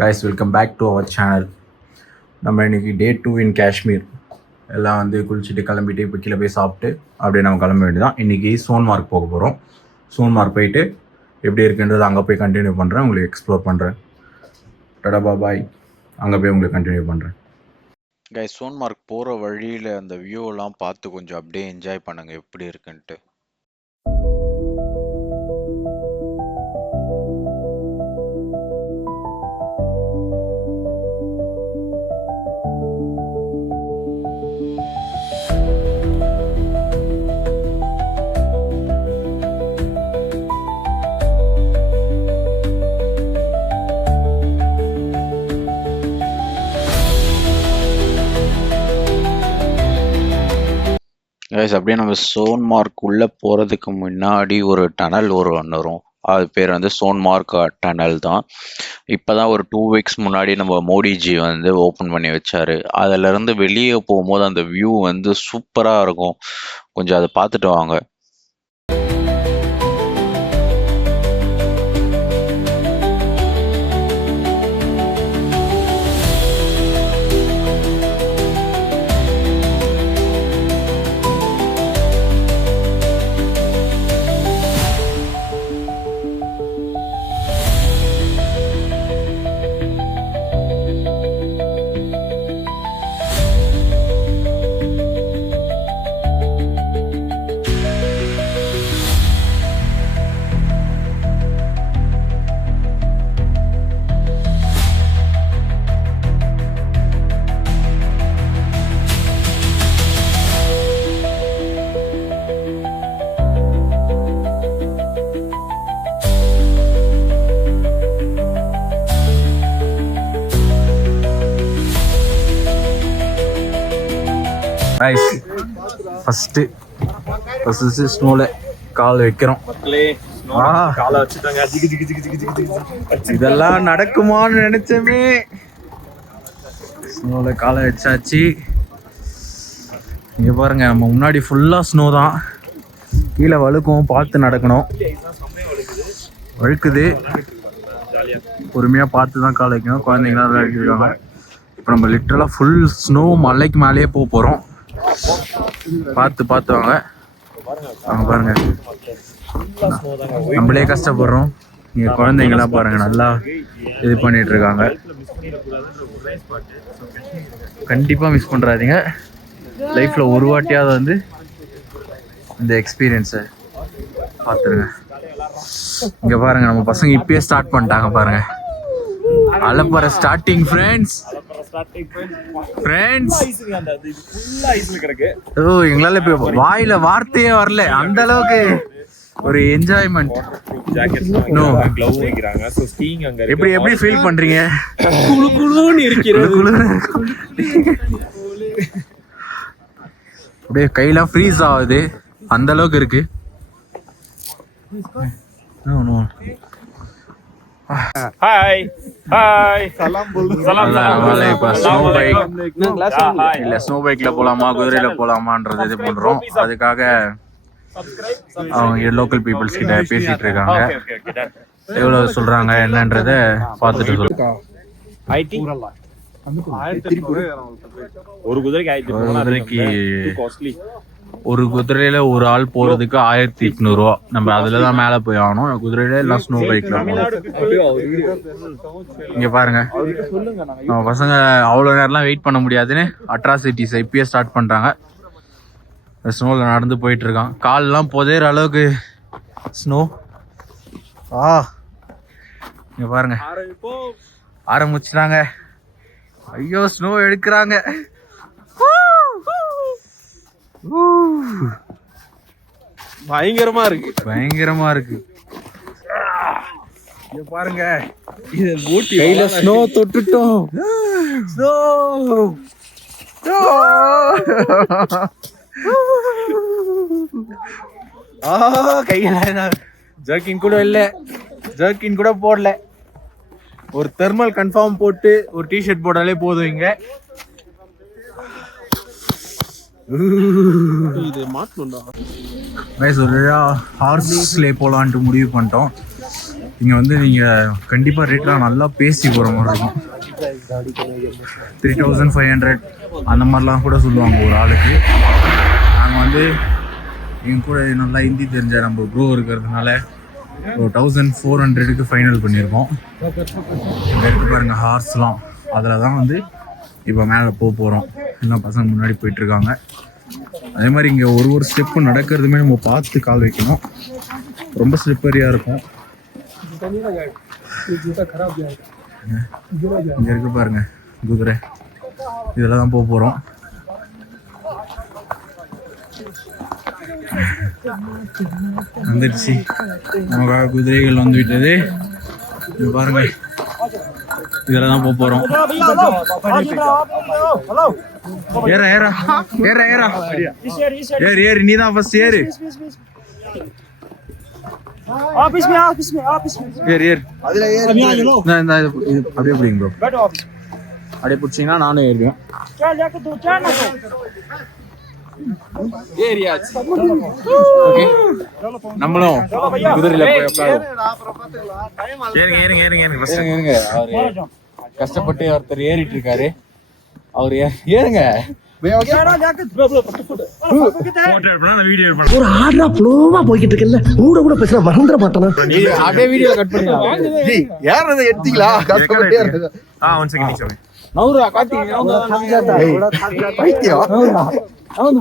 Guys welcome back to our channel. நம்ம இன்றைக்கி டே 2 இன் காஷ்மீர். எல்லாம் வந்து குளிச்சுட்டு கிளம்பிட்டு இப்போ கீழே போய் சாப்பிட்டு அப்படியே நம்ம கிளம்ப வேண்டியதான். இன்றைக்கி சோன்மார்க் போக போகிறோம். சோன்மார்க் போயிட்டு எப்படி இருக்குன்றது அங்கே போய் கண்டினியூ பண்ணுறேன், உங்களுக்கு எக்ஸ்ப்ளோர் பண்ணுறேன். டடா பாய், அங்கே போய் உங்களுக்கு கண்டினியூ பண்ணுறேன். கைஸ் சோன்மார்க் போகிற வழியில் அந்த வியூவெல்லாம் பார்த்து கொஞ்சம் அப்படியே என்ஜாய் பண்ணுங்கள் எப்படி இருக்குன்ட்டு. கைஸ் அப்படியே நம்ம சோன்மார்க் உள்ளே போகிறதுக்கு முன்னாடி ஒரு டனல் ஒன்று வரும். அது பேர் வந்து சோன்மார்க் டனல் தான். இப்போ தான் ஒரு 2 வீக்ஸ் முன்னாடி நம்ம மோடிஜி வந்து ஓப்பன் பண்ணி வச்சார். அதிலேருந்து வெளியே போகும்போது அந்த வியூ வந்து சூப்பராக இருக்கும். கொஞ்சம் அதை பார்த்துட்டு வாங்க. ஃபஸ்ட்டு ஸ்னோவில் கால் வைக்கிறோம். இதெல்லாம் நடக்குமான்னு நினைச்சமே. ஸ்னோவில் காலை வச்சாச்சு. இங்கே பாருங்க, நம்ம முன்னாடி ஃபுல்லாக ஸ்னோ தான். கீழே வழுக்கும், பார்த்து நடக்கணும். வழுக்குது, பொறுமையாக பார்த்து தான் கால் வைக்கணும். குழந்தைங்களாம் விளையாடிருக்காங்க. இப்போ நம்ம லிட்டரலாக ஃபுல் ஸ்னோ மலைக்கு மேலேயே போக போகிறோம். பார்த்து வாங்க. அவங்க பாருங்க, நம்மளே கஷ்டப்படுறோம். இங்கே குழந்தைங்களாம் பாருங்க நல்லா இது பண்ணிட்டு இருக்காங்க. கண்டிப்பாக மிஸ் பண்ணுறாதீங்க. லைஃப்பில் ஒரு வாட்டியாவது வந்து இந்த எக்ஸ்பீரியன்ஸை பார்த்துருங்க. இங்கே பாருங்க, நம்ம பசங்க இப்பயே ஸ்டார்ட் பண்ணிட்டாங்க பாருங்க. அலப்பற ஸ்டார்டிங் ஃப்ரெண்ட்ஸ். எங்களால இப்ப வாயில வார்த்தையே வரல, அந்த அளவுக்கு ஒரு என்ஜாய்மெண்ட். எப்படி ஃபீல் பண்றீங்க? அப்படியே கையெல்லாம் ஃப்ரீஸ் ஆகுது, அந்த அளவுக்கு இருக்கு. ஹாய் சலாம் ஸ்னோ பைக் இல்ல, ஸ்னோ பைக்ல போலாமா குதிரையில போலாமான்றது இது பண்றோம். அதுக்காக அவங்க லோக்கல் பீப்புள்ஸ் கிட்ட பேசிட்டு இருக்காங்க. எவ்வளவு சொல்றாங்க என்னன்றத பார்த்துட்டு சொல்லுங்க. ஒரு குதிரைக்கு ஒரு குதிரையில ஒரு ஆள் போறதுக்கு 1800 ரூபா. நம்ம அதுலதான் மேல போய் ஆகணும். குதிரையில எல்லாம் ஸ்னோ பைக்ல போகணும். இங்க பாருங்க, நம்ம பசங்க அவ்வளவு நேரம்லாம் வெயிட் பண்ண முடியாதுன்னு அட்ராசிட்டிஸ் இப்பயே ஸ்டார்ட் பண்றாங்க. ஸ்னோல நடந்து போயிட்டு இருக்கான். கால்லாம் புதையிற அளவுக்கு ஸ்னோ. இங்க பாருங்க, ஆரம்பிச்சுட்டாங்க. ஐயோ, ஸ்னோ எடுக்கிறாங்க. பயங்கரமா இருக்கு. பாருங்க, கையில ஸ்னோ தொட்டுட்டோம். கையில ஜர்க்கின் கூட இல்ல, ஜர்க்கின் கூட போடல. ஒரு தெர்மல் கன்ஃபார்ம் போட்டு ஒரு டிஷர்ட் போட்டாலே போதும். இங்க இது மாட்டணும்டா. ஹார்ஸ்லே போலான்ட்டு முடிவு பண்ணிட்டோம். இங்கே வந்து நீங்கள் கண்டிப்பாக ரேட்லாம் நல்லா பேசி போகிற மாதிரி இருக்கும். 3500 அந்த மாதிரிலாம் கூட சொல்லுவாங்க ஒரு ஆளுக்கு. நாங்கள் வந்து எங்கள் கூட நல்லா ஹிந்தி தெரிஞ்ச நம்ம ப்ரோ இருக்கிறதுனால ஒரு 1400க்கு ஃபைனல் பண்ணியிருக்கோம். இங்கே இருக்கு பாருங்கள் ஹார்ஸ்லாம், அதில் தான் வந்து இப்போ மேலே போகிறோம். எல்லாம் பசங்க முன்னாடி போயிட்டுருக்காங்க. அதே மாதிரி இங்கே ஒரு ஸ்டெப்பு நடக்கிறதுமே நம்ம பார்த்து கால் வைக்கணும். ரொம்ப ஸ்லிப்பரியாக இருக்கும். இங்கே இருக்கு பாருங்க குதிரை, இதில் தான் போகிறோம். வந்துடுச்சு நமக்காக குதிரைகள் வந்து விட்டது. இது பாருங்க, இதில் தான் போகிறோம். ஏறா ஏறா ஏறா ஏறா ஏறு ஏறு, நீ தான் ஃபர்ஸ்ட் ஏறு. ஏறு ஏறு, அப்படியே பிடிங்க ப்ரோ, அப்படியே பிடிச்சிங்கன்னா நானும் ஏறுவேன். நம்மளும் குதிரையில போய் ஏறுங்க. அவரு கஷ்டப்பட்டு ஒருத்தர் ஏறிட்டு இருக்காரு, அவரு ஏறுங்க. ஒரு ஆர்டரா ஃப்ளோவா போய்கிட்டு இருக்கல, கூட பேசுற மறந்துட மாட்டானா. அப்படியே வீடியோ கட் பண்ணி ஏறத எடுத்தீங்களா? கஷ்டப்பட்டே இருக்கு. ஒன் செகண்ட் சொல்லுங்க. நவுரா காட்டி பைத்தியம். I'm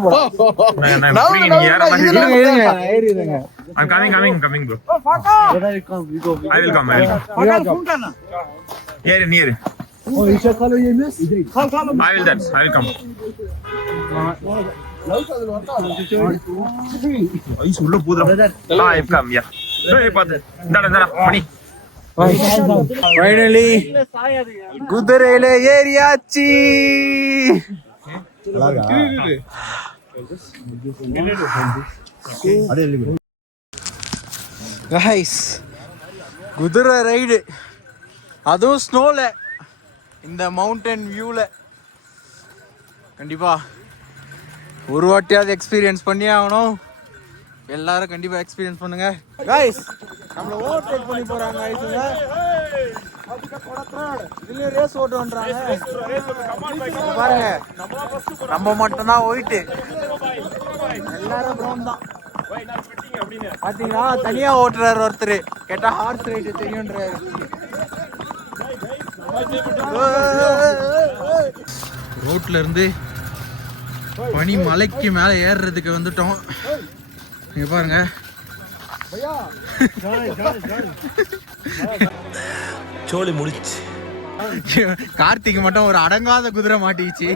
coming bro. I will come. Here near. Oh, you shall follow you miss? I will come. Ice உள்ள போதுடா. I have come. Yeah. டடடடா money. Finally குதிரையில ஏறியாச்சு. கைஸ், குதிரை ரைடு, அதுவும் ஸ்னோல, இந்த மவுண்டன் வியூல கண்டிப்பா ஒரு வாட்டியாவது எக்ஸ்பீரியன்ஸ் பண்ணி ஆகணும். எல்லாரும் கண்டிப்பா எக்ஸ்பீரியன்ஸ் பண்ணுங்க. கைஸ், நம்மள ஓவர்டேக் பண்ணி போறாங்க. இதுல ரேஸ் ஓட்டுன்றாங்க பாருங்க. நம்ம மட்டும் தான் ஒயிட், எல்லாரும் ப்ரௌன் தான். பாத்தீங்களா, தனியா ஓட்டுறாரு ஒருத்தர். கேட்டா ஹார்ஸ் ரைடு தெரியும்ன்றாரு. ரோட்ல இருந்து பனி மலைக்கு மேல ஏறுறதுக்கு வந்துட்டோம். இங்க பாருங்க, சோலி முடிச்சு. கார்த்திக் மட்டும் ஒரு அடங்காத குதிரை மாட்டிச்சு,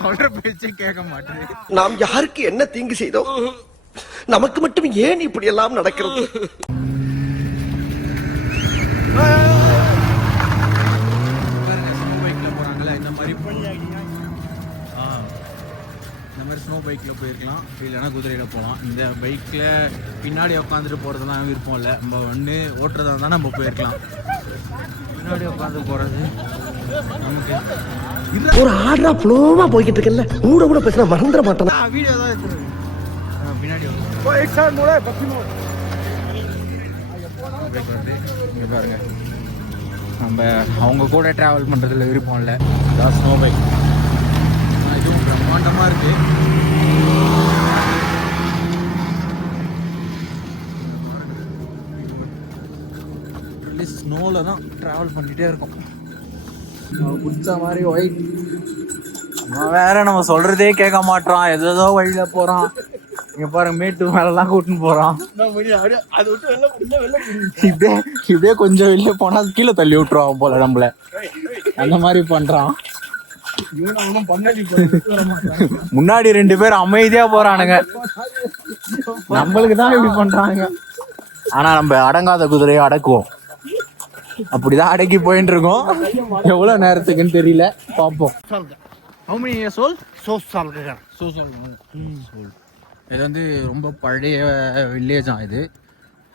சொல்ற பேச்சு கேட்க மாட்டேன். நாம் யாருக்கு என்ன தீங்கு செய்தோம்? நமக்கு மட்டும் ஏன் இப்படி எல்லாம் நடக்கிறது? ஸ்னோ பைக்கில் போயிருக்கலாம், இல்லைன்னா குதிரையில் போகலாம். இந்த பைக்கில் பின்னாடி உட்காந்துட்டு போகிறதுலாம் விருப்பம் இல்லை. நம்ம வந்து ஓட்டுறதா இருந்தால் நம்ம போயிருக்கலாம். பின்னாடி உட்காந்து போகிறது நமக்கு ஒரு ஆர்டரா ஃப்ளோவா போய்கிட்டு இருக்கல, கூட பேசுற மறந்துட மாட்டானா. வீடியோ தான் எடுத்துருவேன். பின்னாடி இங்கே பாருங்க, நம்ம அவங்க கூட ட்ராவல் பண்ணுறதுல விருப்பம் இல்லை. அதான் ஸ்னோ பைக். இதுவும் பிரம்மாண்டமாக இருக்குது. ஸ்னோவில் தான் ட்ராவல் பண்ணிகிட்டே இருக்கோம். பிடிச்ச மாதிரி ஒயிட் வேற, நம்ம சொல்கிறதே கேட்க மாட்டோம். ஏதோ வழியில் போகிறான். இங்கே பாருங்க, மேட்டு மேலெல்லாம் கூட்டின்னு போகிறான். இப்படியே கொஞ்சம் வெளில போனால் கீழே தள்ளி விட்டுருவான் போல நம்மள. அந்த மாதிரி பண்ணுறான். முன்னாடி 2 பேர் அமைதியா போறானுங்க, நம்மளுக்கு தான் இப்படி பண்றாங்க. ஆனா நம்ம அடங்காத குதிரையை அடக்குவோம். அப்படிதான் அடக்கி போயிட்டு இருக்கோம். எவ்வளவு நேரத்துக்குன்னு தெரியல, பார்ப்போம். இது வந்து ரொம்ப பழைய வில்லேஜ் தான் இது.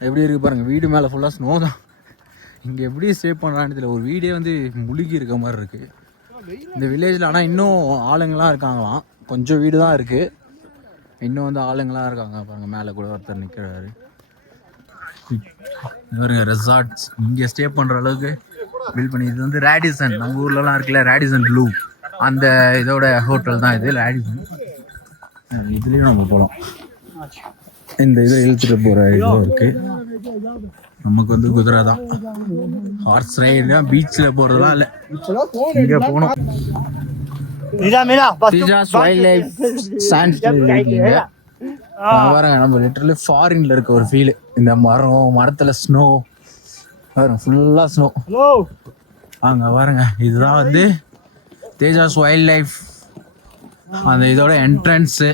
எப்படி இருக்கு பாருங்க, வீடு மேல ஃபுல்லா ஸ்னோ தான். இங்க எப்படி ஸ்டே பண்றான்னு தெரியல. ஒரு வீடே வந்து முழுகி இருக்க மாதிரி இருக்கு இந்த வில்லேஜில். ஆனால் இன்னும் ஆளுங்களாம் இருக்காங்களாம். கொஞ்சம் வீடு தான் இருக்குது, இன்னும் வந்து ஆளுங்களாம் இருக்காங்க. பாருங்க, மேலே கூட ஒருத்தர் நிற்கிறாரு. இவருங்க ரெசார்ட்ஸ் இங்கே ஸ்டே பண்ணுற அளவுக்கு பில்ட் பண்ணி. இது வந்து ரேடிசன், நம்ம ஊர்லலாம் இருக்குல்ல ரேடிசன் ப்ளூ, அந்த இதோட ஹோட்டல் தான் இது ரேடிசன். இதுலேயும் நம்ம போகலாம். இந்த இதை இழுத்துட்டு போகிற இது இருக்குது. நமக்கு வந்து குதிரை தான். ஹார்ஸ் ரைடு தான், பீச்சில் போகிறதுலாம் இல்லை, இங்கே போகணும். பாருங்க, நம்ம லிட்டரலி ஃபாரின்ல இருக்க ஒரு ஃபீல். இந்த மரத்துல ஸ்னோ ஃபுல்லா ஸ்னோ. அங்க பாருங்க, இதுதான் வந்து தேஜாஸ் வைல்ட் லைஃப். அந்த இதோட என்ட்ரன்ஸு.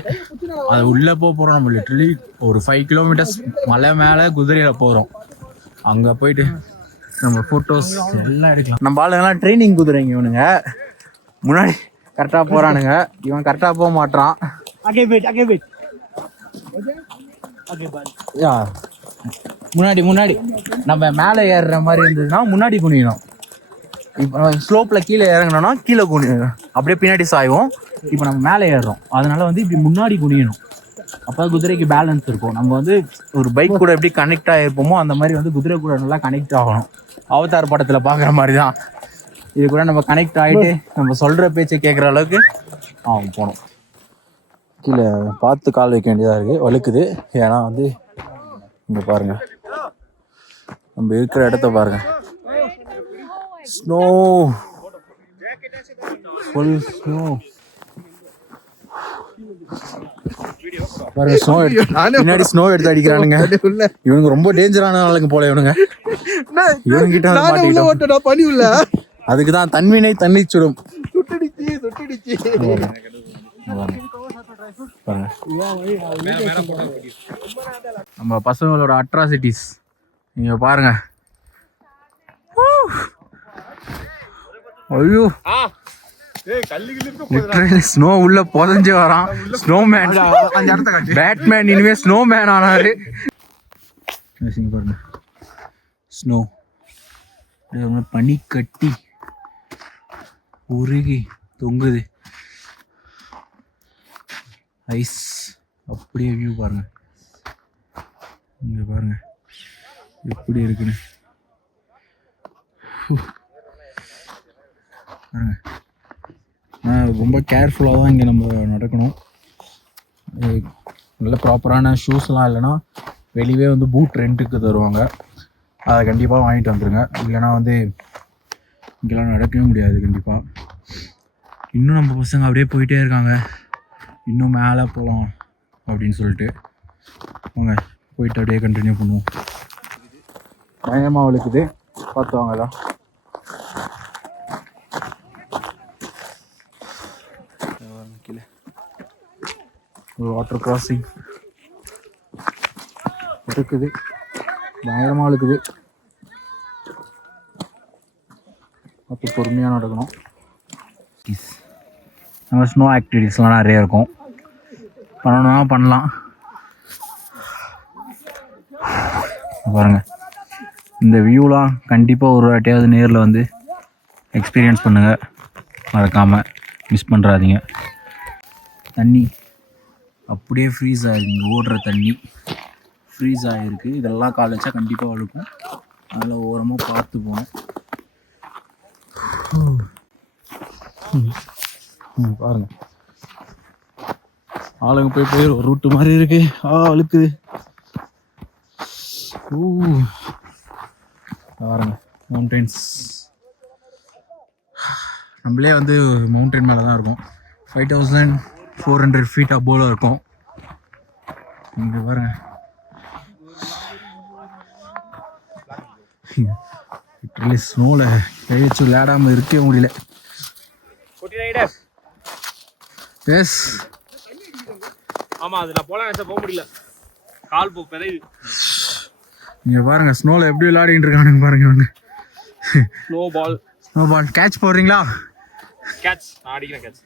அது உள்ளே போகிறோம். நம்ம லிட்டரலி ஒரு 5 கிலோமீட்டர்ஸ் மலை மேலே குதிரையில போகிறோம். அங்கே போயிட்டு நம்ம ஃபோட்டோஸ் எல்லாம் எடுக்கலாம். நம்ம ஆளுங்கெல்லாம் ட்ரைனிங் குதிரைங்க. இவனுங்க முன்னாடி கரெக்டாக போகிறானுங்க, இவன் கரெக்டாக போக மாட்டான். முன்னாடி நம்ம மேலே ஏறுற மாதிரி இருந்ததுன்னா முன்னாடி குனியணும். இப்போ ஸ்லோப்பில் கீழே இறங்கணும்னா கீழே குனியணும், அப்படியே பின்னாடி சாய்வோம். இப்போ நம்ம மேலே ஏறுறோம், அதனால வந்து இப்படி முன்னாடி குனியணும். அப்போ குதிரைக்கு பேலன்ஸ் இருக்கும். நம்ம வந்து ஒரு பைக் கூட எப்படி கனெக்ட் ஆகிருப்போமோ அந்த மாதிரி வந்து குதிரை கூட நல்லா கனெக்ட் ஆகணும். அவதார் படத்தில் பார்க்குற மாதிரி தான் இது கூட நம்ம கனெக்ட் ஆகிட்டு நம்ம சொல்கிற பேச்சை கேட்குற அளவுக்கு போகணும். கீழே பார்த்து கால் வைக்க வேண்டியதாக இருக்குது, வழுக்குது. ஏன்னா வந்து இங்கே பாருங்கள், நம்ம இருக்கிற இடத்த பாருங்கள், ஸ்னோ ஃபுல் ஸ்னோ பாருங்க. ஸ்னோ பின்னாடி ஸ்னோ எடுத்து அடிக்கிறானுங்க. இவனுங்க ரொம்ப டேஞ்சரான ஆளுங்க போல. இவனுங்க இவனுங்கிட்ட பனி உள்ள, அதுக்கு தான் தன்வினை தண்ணி சுடும். நம்ம பசங்களோட அட்ராசிட்டிஸ் நீங்க பாருங்க. ஐயோ, ஸ்னோ உள்ள புதஞ்சு வரான். ஸ்னோமேன், பேட்மேன் இனிமே ஸ்னோமேன் ஆனாரு. பாருங்க, ஸ்னோ பனி கட்டி உருகி தொங்குது. ஐஸ் அப்படியே வியூ பாருங்க. இங்க பாருங்க எப்படி இருக்குன்னு பாருங்க. ரொம்ப கேர்ஃபுல்லாக தான் இங்கே நம்ம நடக்கணும். நல்ல ப்ராப்பரான ஷூஸ்லாம் இல்லைன்னா வெளியே வந்து பூட் ரெண்ட்டுக்கு தருவாங்க, அதை கண்டிப்பாக வாங்கிட்டு வந்துடுங்க. இல்லைனா வந்து இங்கெல்லாம் நடக்கவே முடியாது கண்டிப்பாக. இன்னும் நம்ம பசங்க அப்படியே போயிட்டே இருக்காங்க, இன்னும் மேலே போகலாம் அப்படின்னு சொல்லிட்டு. வாங்க போயிட்டு அப்படியே கண்டினியூ பண்ணுவோம். பயங்கரமாக வழுக்குது, பார்த்துவாங்கலாம். கீழே ஒரு வாட்டர் கிராசிங் இருக்குது, பயங்கரமாக இருக்குது. அப்போ பொறுமையாக நடக்கணும். நம்ம ஸ்னோ ஆக்டிவிட்டீஸ்லாம் நிறைய இருக்கும், பண்ணணும்னா பண்ணலாம். பாருங்கள், இந்த வியூலாம் கண்டிப்பாக ஒரு வாட்டியாவது நேரில் வந்து எக்ஸ்பீரியன்ஸ் பண்ணுங்கள், மறக்காமல் மிஸ் பண்ணுறாதீங்க. தண்ணி அப்படியே ஃப்ரீஸ் ஆகிடுங்க, ஓடுற தண்ணி ஃப்ரீஸ் ஆகிருக்கு. இதெல்லாம் கால் வச்சா கண்டிப்பாக வழுக்கும், அதில் ஓரமாக பார்த்து போகணும். பாருங்கள், ஆளுங்க போய் ஒரு ரூட்டு மாதிரி இருக்கு. வழுக்குது. பாருங்க, மவுண்டன்ஸ். நம்மளே வந்து மவுண்டன் மேலே தான் இருக்கும். 5400 feet அபோவில் இருக்கும். இங்கே பாருங்க, லிட்டரலி ஸ்னோவில் கழிச்சு விளையாடாமல் இருக்கவே முடியல. எஸ், ஆமா, அதுல போலாம், போக முடியல, கால் பெரியது. இங்க பாருங்க, ஸ்னோல எப்படி விளையாடிட்டு இருக்கானுங்க பாருங்க. இவங்க ஸ்னோ பால் கேட்ச் போடுறீங்களா? கேட்ச் அடிக்கிறேன். கேட்ச்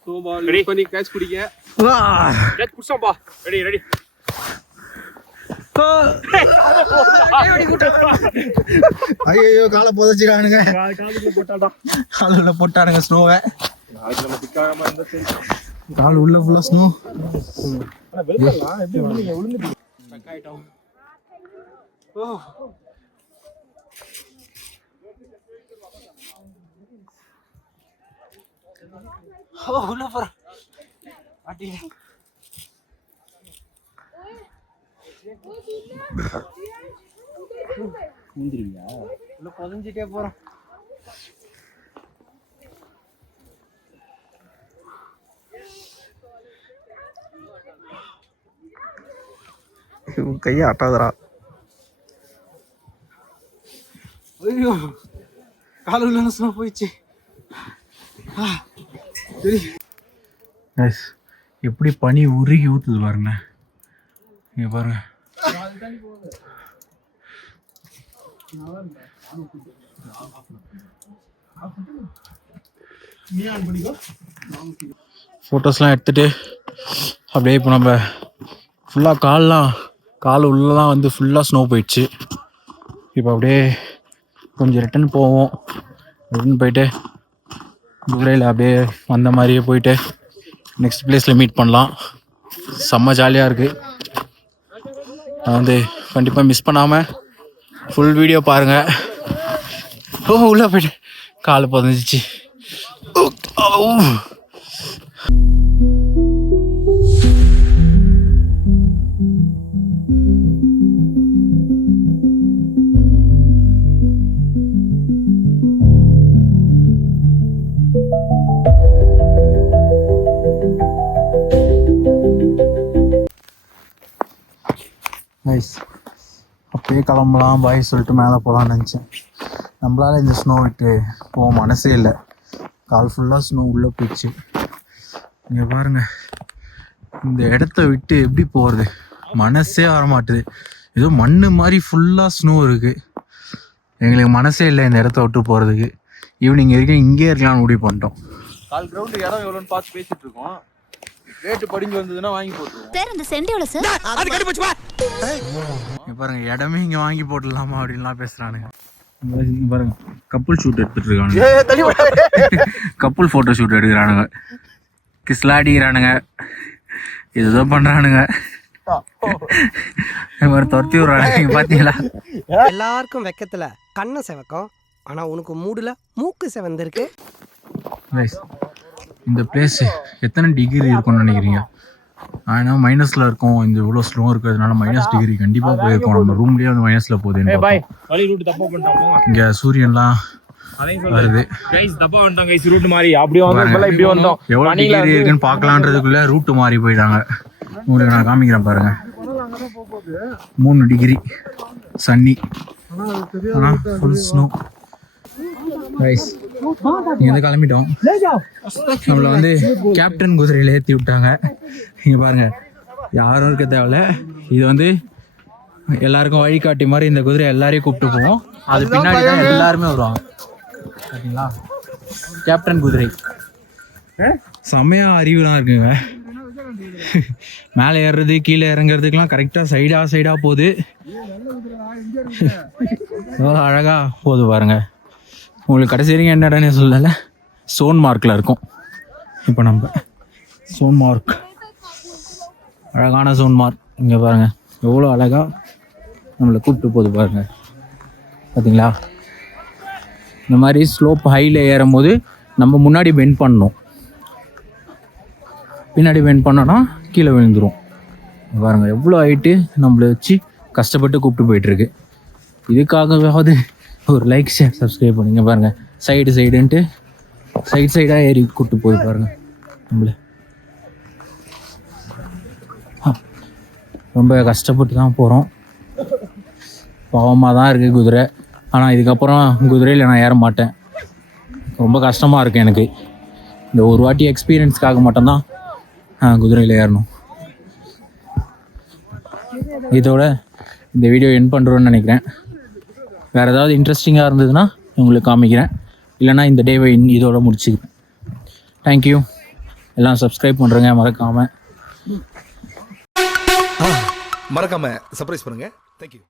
ஸ்னோ பால் ரெடி பண்ணி கேட்ச் பிடிங்க. கேட்ச் புடிச்சோம்பா. ரெடி ஐயோ, காலை புதைச்சிட்டானுங்க. காலுள்ள போட்டானுங்க ஸ்னோவை. கால் உள்ள ஃபுல்லா ஸ்னோ. உள்ள போற அடி முந்திரியா உள்ள புதஞ்சிட்டே போறோம். கையை ஆட்டாதரா. ஐயோ கால உள்ள சும்மா போயிடுச்சு. எப்படி பனி உருகி ஊத்துது பாருங்க. இங்க பாருங்க. ஃபோட்டோஸ்லாம் எடுத்துட்டு அப்படியே இப்போ நம்ம ஃபுல்லாக கால் உள்ளலாம் வந்து ஃபுல்லாக ஸ்னோ போயிடுச்சு. இப்போ அப்படியே கொஞ்சம் ரிட்டன் போவோம். ரிட்டன் போயிட்டு குதிரையில் அப்படியே வந்த மாதிரியே போயிட்டு நெக்ஸ்ட் பிளேஸில் மீட் பண்ணலாம். செம்ம ஜாலியாக இருக்குது. நான் வந்து கண்டிப்பாக மிஸ் பண்ணாமல் ஃபுல் வீடியோ பாருங்கள். உள்ளே போயிட்டு கால் புதஞ்சிச்சு. நைஸ். அப்படியே கிளம்பலாம் பாய் சொல்லிட்டு மேலே போகலான்னு நினச்சேன். நம்மளால் இந்த ஸ்னோ விட்டு போக மனசே இல்லை. கால் ஃபுல்லாக ஸ்னோ உள்ளே போயிடுச்சு. இங்கே பாருங்கள், இந்த இடத்த விட்டு எப்படி போகிறது மனசே வரமாட்டுது. ஏதோ மண் மாதிரி ஃபுல்லாக ஸ்னோ இருக்குது. எங்களுக்கு மனசே இல்லை இந்த இடத்த விட்டு போகிறதுக்கு. ஈவினிங் வரைக்கும் இங்கே இருக்கலாம்னு முடிவு பண்ணிட்டோம். கால் கிரவுண்டு இடம் எவ்வளோன்னு பார்த்து பேசிட்டு இருக்கோம். ரேட்டு படிஞ்சு வந்ததுன்னா வாங்கி போட்டுருவோம். சார் இந்த சென்ட் எவ்வளோ சார்? பாருங்க, இடமே இங்கே வாங்கி போட்டுடலாமா அப்படின்லாம் பேசுகிறானுங்க. பாருங்க, கப்புள் ஷூட் எடுத்துட்டு இருக்கானுங்க. கப்புள் ஃபோட்டோ ஷூட் எடுக்கிறானுங்க. கிஸ்லாடிக்கிறானுங்க. இதுதான் பண்ணுறானுங்க. துரத்தி விடுறானுங்க. பார்த்தீங்களா? எல்லாருக்கும் வெக்கத்துல கண்ணு செவக்கும், ஆனா உனக்கு மூடுல மூக்கு செவந்திருக்கு. இந்த பிளேஸ் எத்தனை டிகிரி இருக்கும்னு நினைக்கிறீங்க? ஆனால் மைனஸில் இருக்கும். இந்த இவ்வளோ ஸ்லோ இருக்கிறதுனால மைனஸ் டிகிரி கண்டிப்பாக போயிருக்கோம். நம்ம ரூம்லேயே வந்து மைனஸில் போகுது. இங்கே சூரியன்லாம் வருது. எவ்வளோ டிகிரி இருக்குன்னு பார்க்கலான்றதுக்குள்ள ரூட்டு மாறி போயிட்டாங்க. உங்களுக்கு நான் காமிக்கிறேன் பாருங்க. 3 டிகிரி சன்னி, ஆனால் ஃபுல் ஸ்னோ. ரைஸ் இங்கேருந்து கிளம்பிட்டோம். நம்மளை வந்து கேப்டன் குதிரையில் ஏற்றி விட்டாங்க. இங்கே பாருங்கள், யாரும் இருக்க தேவையில்ல. இது வந்து எல்லாருக்கும் வழிகாட்டி மாதிரி இந்த குதிரை எல்லாரையும் கூப்பிட்டு போவோம். அது பின்னாடி தான் எல்லாருமே வருவாங்க. சரிங்களா? கேப்டன் குதிரை செம்மையாக அறிவுலாம் இருக்குங்க. மேலே ஏறுறது கீழே இறங்குறதுக்கெலாம் கரெக்டாக சைடாக போகுது. எவ்வளோ அழகாக போகுது பாருங்கள். உங்களுக்கு கடைசி வரைக்கும் என்ன இடம்னே சொல்லலை. சோன்மார்க்கில் இருக்கும். இப்போ நம்ம சோன்மார்க், அழகான சோன்மார்க். இங்கே பாருங்கள் எவ்வளோ அழகாக நம்மளை கூப்பிட்டு போகுது பாருங்கள். பார்த்தீங்களா? இந்த மாதிரி ஸ்லோப் ஹையில் ஏறும் போது நம்ம முன்னாடி பெண்ட் பண்ணணும். பின்னாடி பெண்ட் பண்ணோன்னா கீழே விழுந்துடும். பாருங்கள் எவ்வளோ ஹைட்டு நம்மளை வச்சு கஷ்டப்பட்டு கூப்பிட்டு போயிட்டுருக்கு. இதுக்காகவாவது ஒரு லைக், ஷேர், சப்ஸ்கிரைப் பண்ணுங்க. பாருங்கள் சைடுன்ட்டு சைடாக ஏறி கூப்பிட்டு போய் பாருங்கள் நம்மளை. ரொம்ப கஷ்டப்பட்டு தான் போகிறோம். பாவமாக தான் இருக்குது குதிரை. ஆனால் இதுக்கப்புறம் குதிரையில் நான் ஏற மாட்டேன். ரொம்ப கஷ்டமாக இருக்குது எனக்கு. இந்த ஒரு வாட்டி எக்ஸ்பீரியன்ஸ்க்காக மட்டும்தான் குதிரையில் ஏறணும். இதோட இந்த வீடியோ எண்ட் பண்ணுறோன்னு நினைக்கிறேன். வேறு ஏதாவது இன்ட்ரெஸ்டிங்காக இருந்ததுன்னா உங்களுக்கு காமிக்கிறேன். இல்லைனா இந்த டேவை இதோட முடிச்சுக்கிறேன். தேங்க்யூ. எல்லாம் சப்ஸ்கிரைப் பண்ணுறேங்க மறக்காமல் மறக்காம சர்ப்ரைஸ் பண்ணுங்க. தேங்க்யூ.